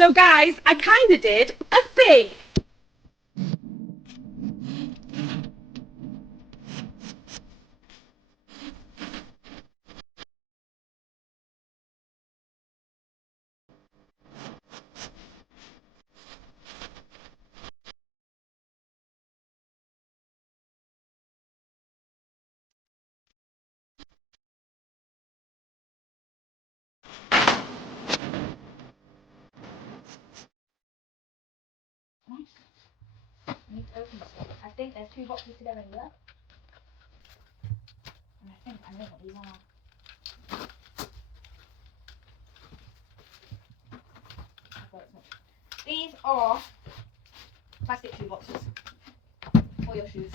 So guys, I kind of did a thing. I need to open this. I think there's two boxes together here. And I think I know what these are. These are plastic shoe boxes for your shoes.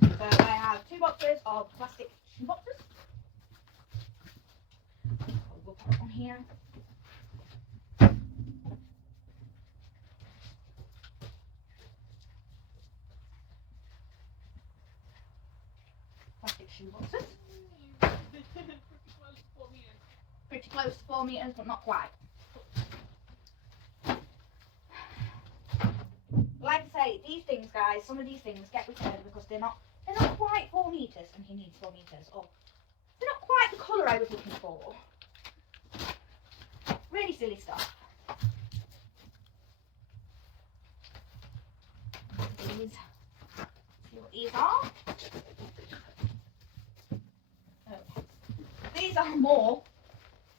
So I have two boxes of plastic shoe boxes. We'll put it on here. Plastic shoe boxes. Pretty close to 4 meters, but not quite. Like I say, these things, guys, some of these things get returned because they're not quite 4 meters, and he needs 4 meters, or they're not quite the colour I was looking for. Really silly stuff. These, see what these are. Okay. These are more.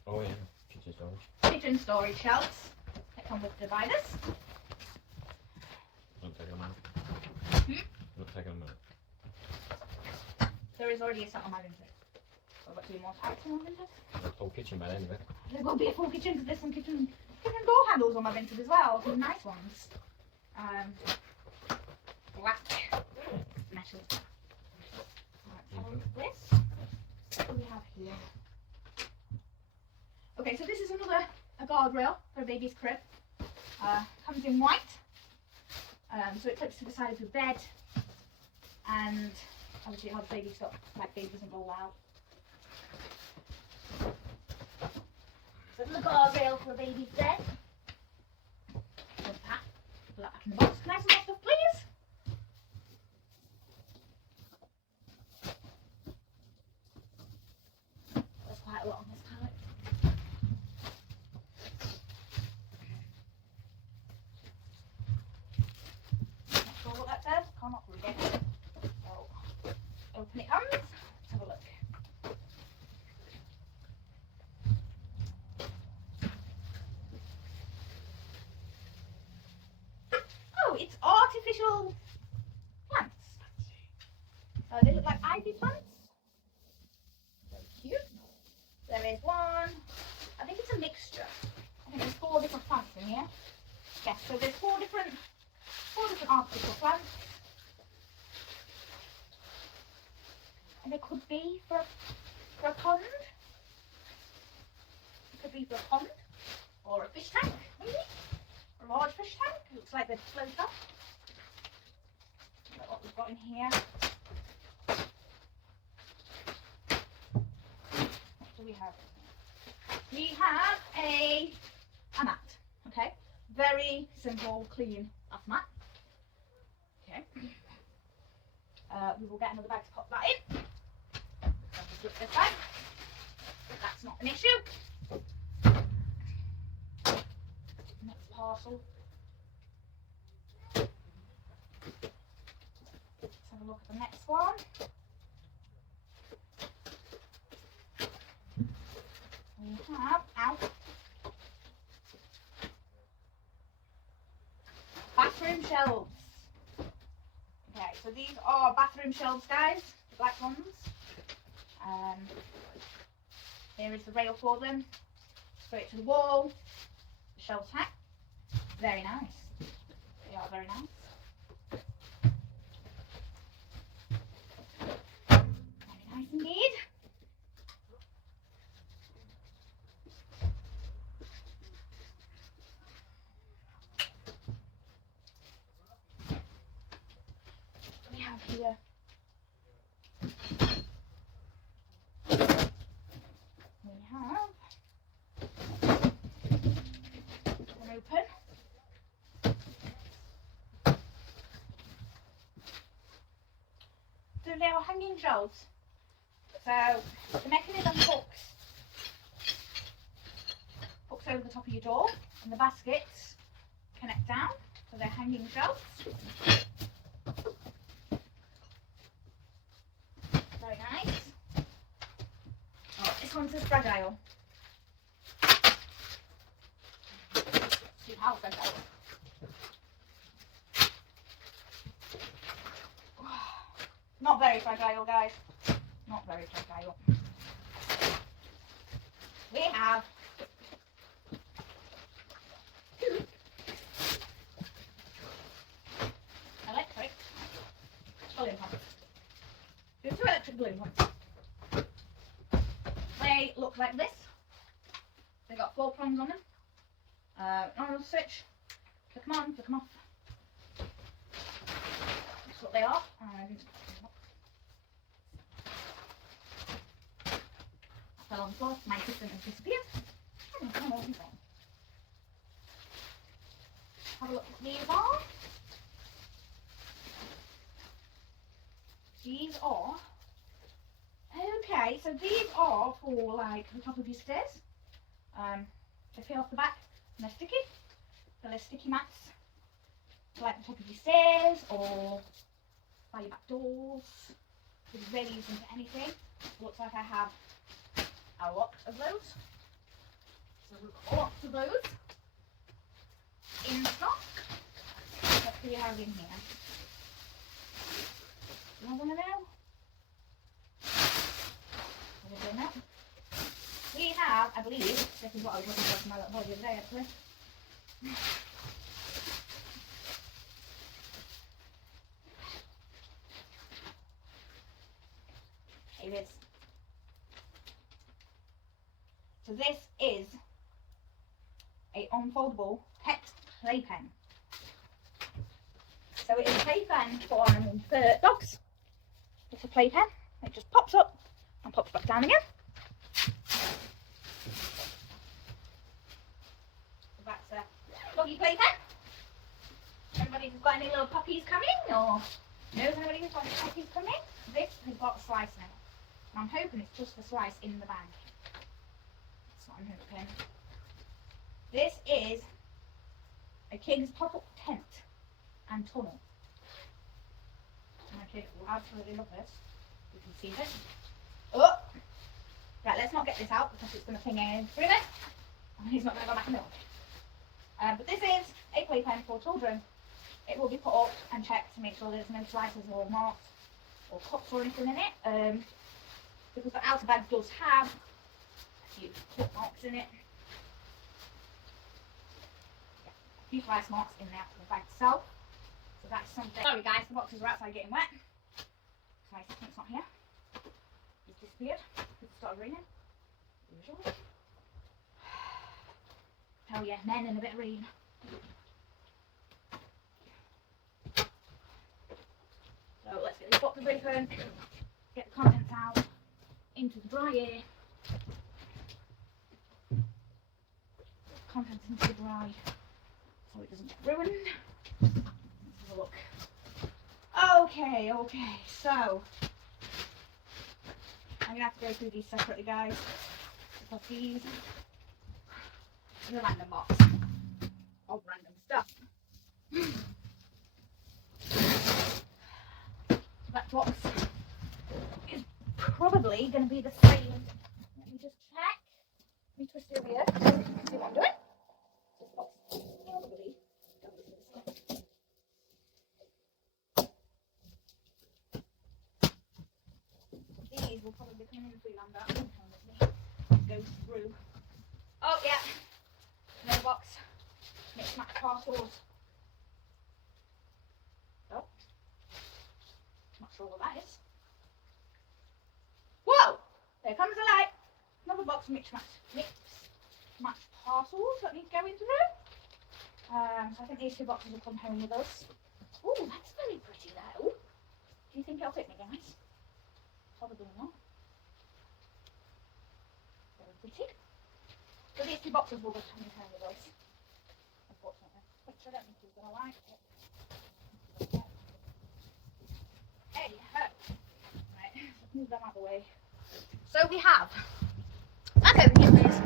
Oh yeah, kitchen storage. Kitchen storage shelves that come with dividers. Don't take a minute. Don't take a minute. There is already a set on my vintage. So I've got 2 more types on my vintage. The full kitchen bed anyway. There will be a full kitchen because there's some kitchen door handles on my vintage as well. Some nice ones. Black metal. Alright, have a look at this. What do we have here? Okay, so this is a guardrail for a baby's crib. Comes in white. So it clips to the side of your bed, and obviously it helps baby stop, like baby doesn't roll out. So the guardrail for a baby's bed. Put that back in the box. Nice and stuff, please. There's quite a lot on this pallet. Not sure what that says. Cannot read it. So open it comes. Let's have a look. Oh, it's artificial plants. They look like ivy plants. Very cute. There is one. I think it's a mixture. I think there's 4 different plants in here. Yes, so there's 4 different artificial plants. And it could be for a pond. It could be for a pond. Or a fish tank, maybe. A large fish tank. It looks like they've floated up. Look what we've got in here. What do we have? We have a mat. Okay. Very simple, clean bath mat. Okay. We will get another bag to pop that in. I'll just look this bag. That's not an issue. Next parcel. Let's have a look at the next one. We have bathroom shelves. Okay, so these are bathroom shelves, guys, the black ones. Here is the rail for them, straight to the wall. The shelves hang. Very nice. They are very nice. Very nice indeed. We have here they are hanging shelves. So the mechanism hooks over the top of your door, and the baskets connect down, so they're hanging shelves. Very nice. Oh, this one's just fragile. See how fragile. Not very fragile, guys. Not very fragile. We have two electric balloon pumps. Two electric balloon pumps. They look like this. They've got 4 prongs on them. On switch. Flick them on, flick them off. That's what they are. I fell on the floor. My assistant has disappeared. Have a look at these are. These are. Okay, so these are for like the top of your stairs. They peel off the back and they're sticky. So they're sticky mats for like the top of your stairs or by your back doors. You can really use them for anything. It looks like I have a lot of those. So we've got lots of those in stock. What do we have in here? Do you want to know? We have, I believe, this is what I was looking for from my little boy the other day actually. Here it is. So this is a unfoldable pet playpen. So it is a playpen for dogs. It's a playpen. It just pops up and pops back down again. So that's a doggy playpen. Anybody who's got any little puppies coming or knows anybody who's got any puppies coming, this has got a slice in it. And I'm hoping it's just the slice in the bag. That's what I'm hoping. This is a kid's pop-up tent and tunnel. My kid will absolutely love this. You can see this. Oh! Right, let's not get this out because it's going to ping in through it. And he's not going to go back in the milk. But this is a playpen for children. It will be put up and checked to make sure there's no slices or marks or cuts or anything in it. Because the outer bag does have a few cut marks in it. Yeah, a few slice marks in the actual bag itself. So that's something. Sorry guys, the boxes are outside getting wet. My assistant's not here. He's disappeared. It started raining. Usual. Oh yeah, men in a bit of rain. So let's get these boxes open, get the contents out into the dry air. Contents into the dry so it doesn't get ruined. Let's have a look. Okay, so I'm gonna have to go through these separately, guys, because these are a random box of random stuff. That box is probably going to be the same. Let me just check. Let me twist it over here. See what I'm doing. This box is probably these will probably be coming in through Lambda. Go through. Oh yeah. Another box. Mixed match parcels. Oh. Not sure what that is. Whoa! There comes the light. Another box of mixed match parcels that need going through. So I think these 2 boxes will come home with us. Oh, that's very pretty though. Do you think it'll fit me, guys? Probably not. Very pretty. So these 2 boxes will just come home with us. Unfortunately. Which I don't think you're going to like it. Anyhow. So we have, okay, the gift is,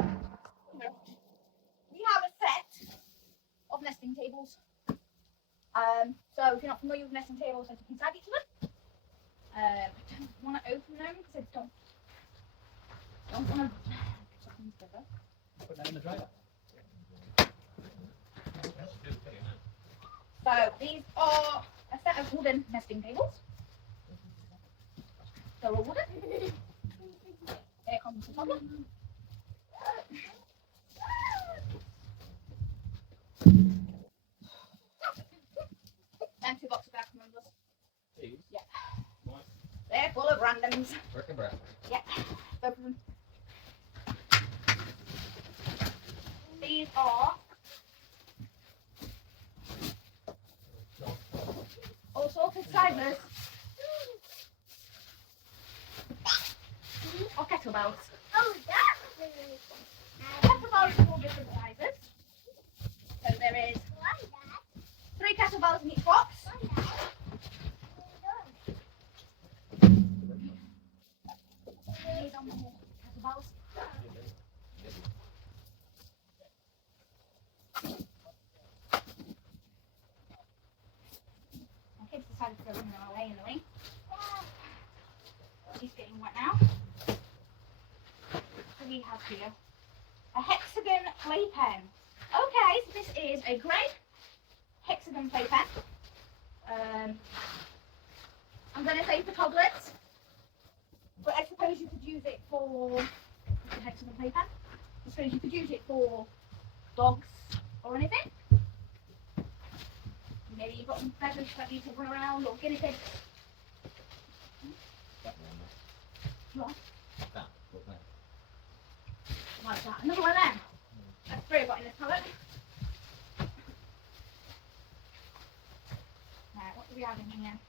we have a set of nesting tables. So if you're not familiar with nesting tables, they're inside each other. I don't want to open them because I don't want to put them together. Put that in the dryer. So these are a set of wooden nesting tables. They're all wooden. Here comes the problem. Them 2 boxes back, remember? These? Yeah. What? They're full of randoms. Bric-a-brac. Yeah, both of them. These are all sorts of sizes of kettlebells. Kettlebells of all different sizes. So there is 3 kettlebells in each box. These are more kettlebells. My kids decided to throw them away in the ring. She's getting wet now. So we have here a hexagon playpen. Okay, so this is a grey hexagon playpen. I'm going to say for toddlers, but I suppose you could use it for the hexagon playpen. I suppose you could use it for dogs or anything. Maybe you've got some pheasants that need to run around or guinea pigs. What? That. Put that. Like that. Another one of them. That's 3 I've got in this pallet. Right, what do we have in here?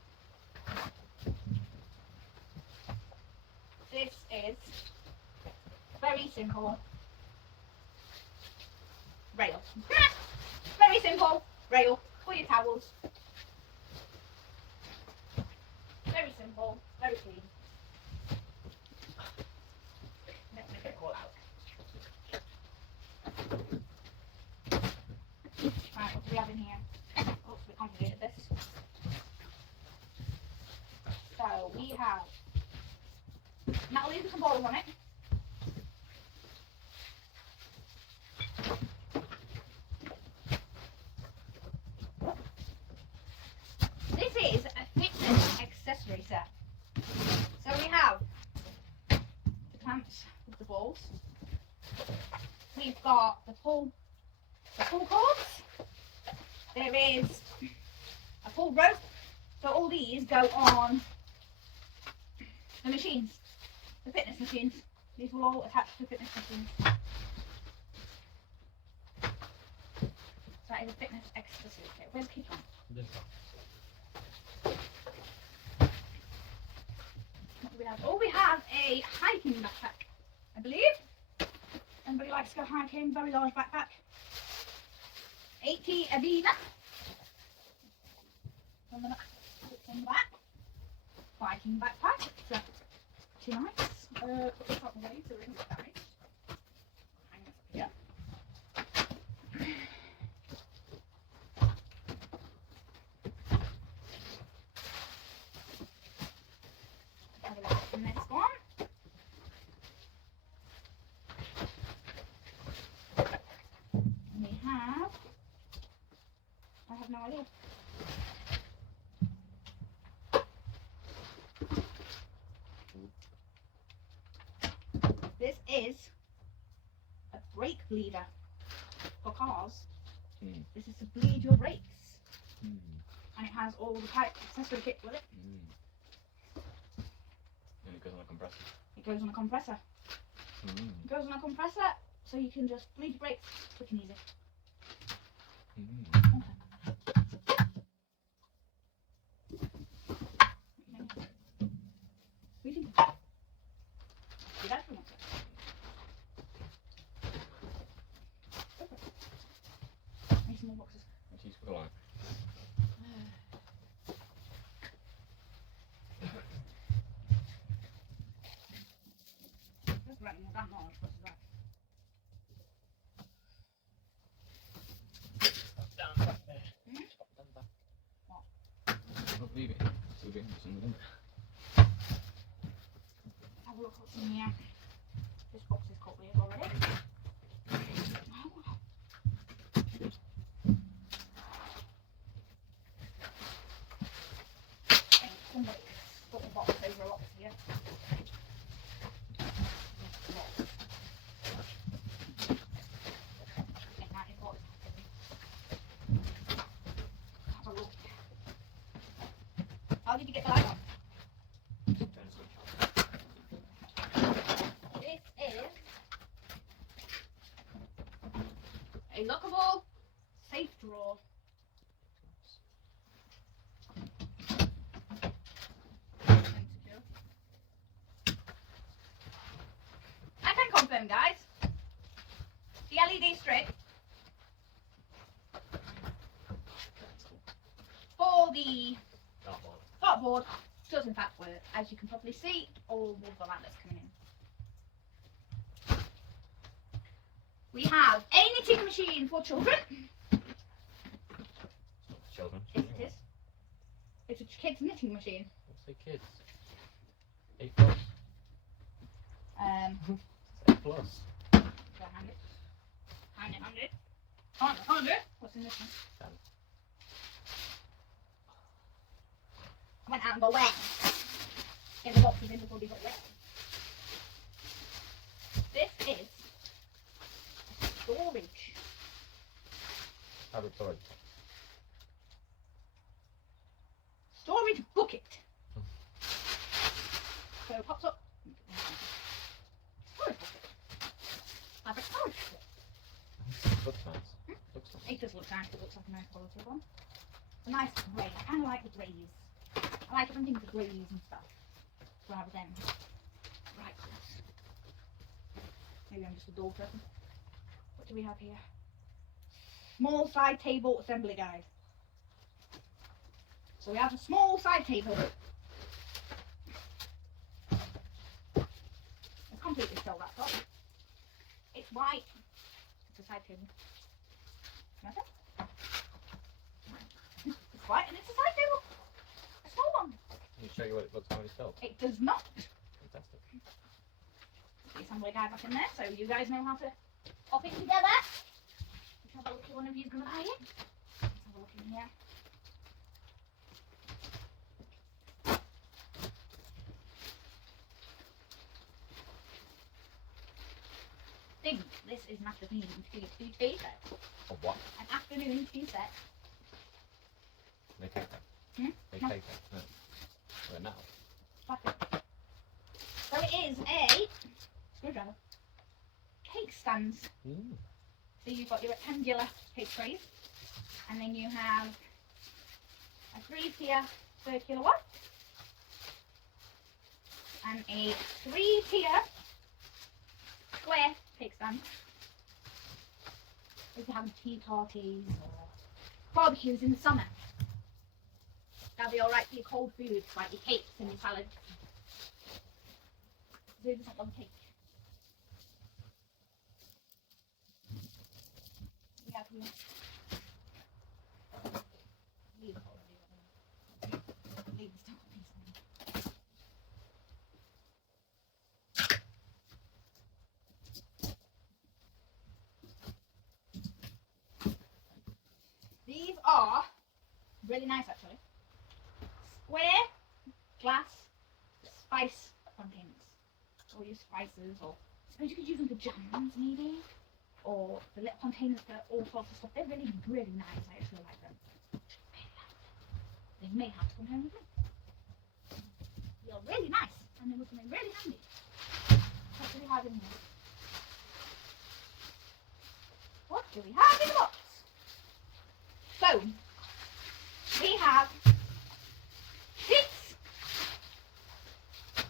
This is very simple rail. Very simple rail for your towels. Very simple, very clean. Let's make it all out. Right, what do we have in here? Oh, it's a bit complicated, this. So we have Natalie's with some balls on it. This is a fitness accessory set. So we have the clamps with the balls. We've got the pull cords. There is a pull rope. So all these go on the machines, the fitness machines. These will all attach to fitness machines. So that is a fitness accessory kit. Where's the kitchen? This. What do we have? Oh, we have a hiking backpack, I believe. Anybody likes to go hiking? Very large backpack. 80 Aviva. On the back. Hiking backpack. So, too nice. Put this up away so it doesn't get damaged. Hang this up here. Have a look at the next one. And we have, I have no idea. This is a brake bleeder for cars. Mm. This is to bleed your brakes. Mm. And it has all the type accessory kit with it. Mm. And it goes on a compressor. It goes on a compressor. Mm. It goes on a compressor so you can just bleed your brakes quick and easy. Mm. What do you think? Your dad wants it. Need some more boxes. And she's got like. something, isn't it? Have a look what's in here. This box is cut weird already. Somebody put the box over a box here. Have a look. How did you get the light on? Turn the switch on. This is a lockable safe drawer. I can confirm, guys. The LED strip for the Dartboard. dartboard does in fact work, as you can probably see all of the light that's coming in. We have a knitting machine for children. It's not for children. Yes, it is. It's a kid's knitting machine. What's the kids? 8 plus. 8 plus. Go hand it. Hand it, hand it. Hand it. What's in this one? Done. I went out and got wet. Get the boxes in before they got wet. This is storage. Have it sorted. Storage bucket. So it pops up. Storage bucket. Fabric storage bucket. Looks nice. Looks nice. It does look nice. It looks like a nice quality one. A nice grey. I kind of like the greys. I like it when things are greys and stuff, rather than bright colours. Maybe I'm just a dull person. What do we have here? Small side table assembly guide. So we have a small side table. It's completely still that top. It's white. It's a side table. That's it. It's white and it's a side table. A small one. Can you show you what it looks like when it's built? It does not. Fantastic. The assembly guide back in there, so you guys know how to pop it together. Let's have a look at one of you's gonna buy it. Let's have a look in here. Think this is an afternoon tea set. Or what? An afternoon tea set. They take that. Hmm? They No. take that. No. Well, now. Plastic. So it is a screwdriver. Cake stands. Mm. So you've got your rectangular cake trays, and then you have a 3-tier circular one, and a 3-tier square cake stand. If you're having tea parties or barbecues in the summer, that'll be alright for your cold foods like your cakes and your salads. So just want one cake. We have here. Leave it already. Leave the stuff piece on. These are really nice actually. Square glass spice containers. Or your spices, or I suppose you could use them for jams maybe, or the little containers for all sorts of stuff. They're really, really nice. I actually like them. They may have to come home with me. They're really nice, and they would come in really handy. What do we have in here? What do we have in the box? So, we have sheets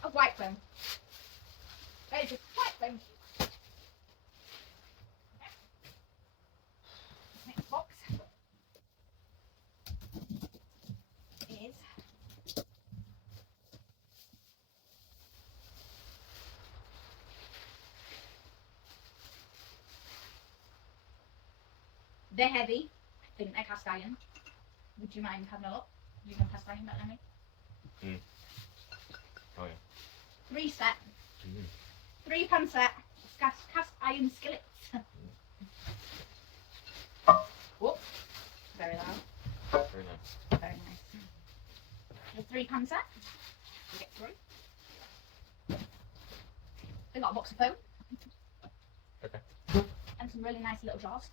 of white foam. There's just white foam sheets. Next box is they're heavy. I think they're cast iron. Would you mind having a look? You can cast iron better than me. Oh yeah. 3 set. Mm. 3-pan set. Cast iron skillets. Whoop. Very loud. Very nice. Very nice. The 3-pan set. We get 3. They got a box of foam. Okay. And some really nice little jars.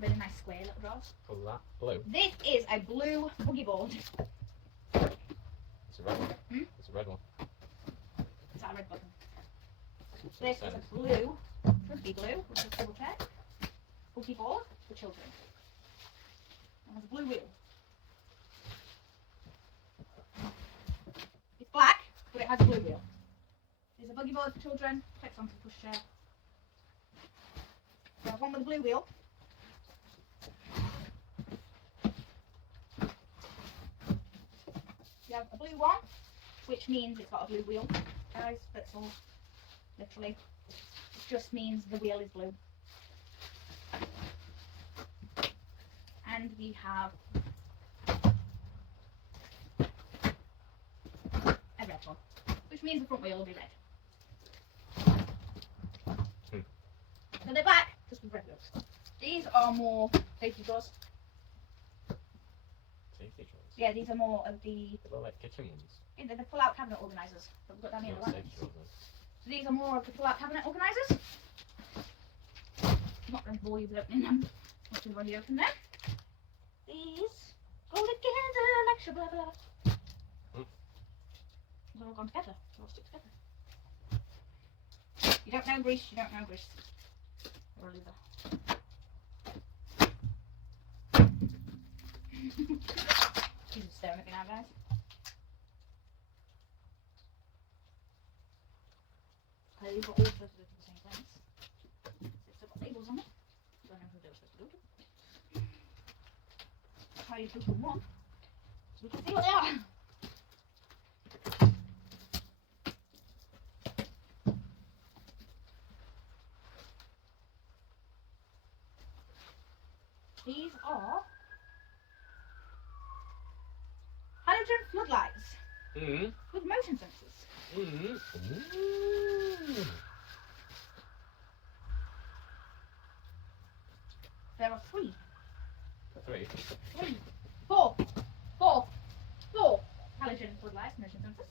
Really nice square little jars. Colour that blue. This is a blue boogie board. It's a red one. Hmm? It's a red one. Is that a red button? Makes This sense. is a blue, frisbee blue, which is double check. Boogie board for children. And there's a blue wheel. It's black, but it has a blue wheel. There's a buggy board for children, clicks onto the pushchair. We have one with a blue wheel. You have a blue one, which means it's got a blue wheel. Guys, that's all. Literally. It just means the wheel is blue. And we have a red one, which means the front wheel will be red. So they're black, just with red wheels. These are more safety drawers. Safety drawers. Yeah, these are more of the They look like kitchen ones. yeah, they're the pull-out cabinet organisers that we've got down here. Not The safety right. drawers. So these are more of the pull-out cabinet organisers. I'm not going to bore you with opening them. Once we've already opened them. These go together like blah blah. They're all gone together. They all stick together. You don't know grease, you don't know grease. Or either. She's just staring at me now, guys. These are all supposed to go to the same place. It's got labels on it. Don't know who they're supposed to go to. Try to open one so we can see what they are. These are halogen floodlights Mm. with motion sensors. Mm. There are 3. 3. 4 halogen floodlights, motion sensors.